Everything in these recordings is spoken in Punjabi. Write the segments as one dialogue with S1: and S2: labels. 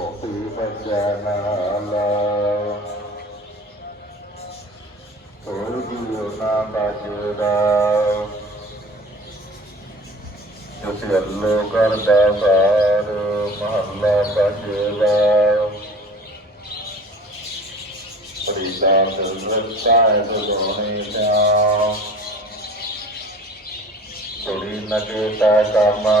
S1: مصيبة جنالا تولينا بجرا يسلو كردا سار محلا بجرا فريدا دلرتا دلوني تاو تولينا كتا كما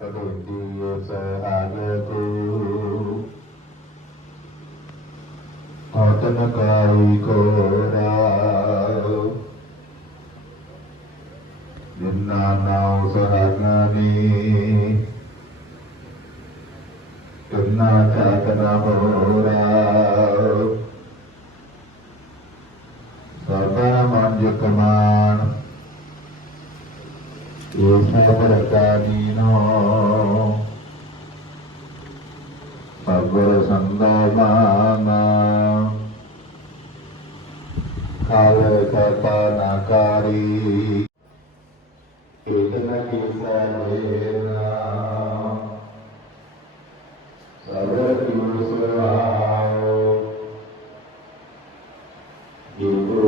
S1: ਮੰਜ ਕਮਾਨ ਇਹ ਸਬਰ ਕਾ ਦੀਨੋ ਸਬਰ ਸੰਦਾਨਾ ਕਾਲ ਕਪਾ ਨਾਕਾਰੀ ਇਤਨਾ യൂഷ്മോപരക്കാദീനോ സർവസന്ദമാന കാലകപനകാരി ഏതനകി സർവേന സർവ്യൂസ്വരാ യുഗോ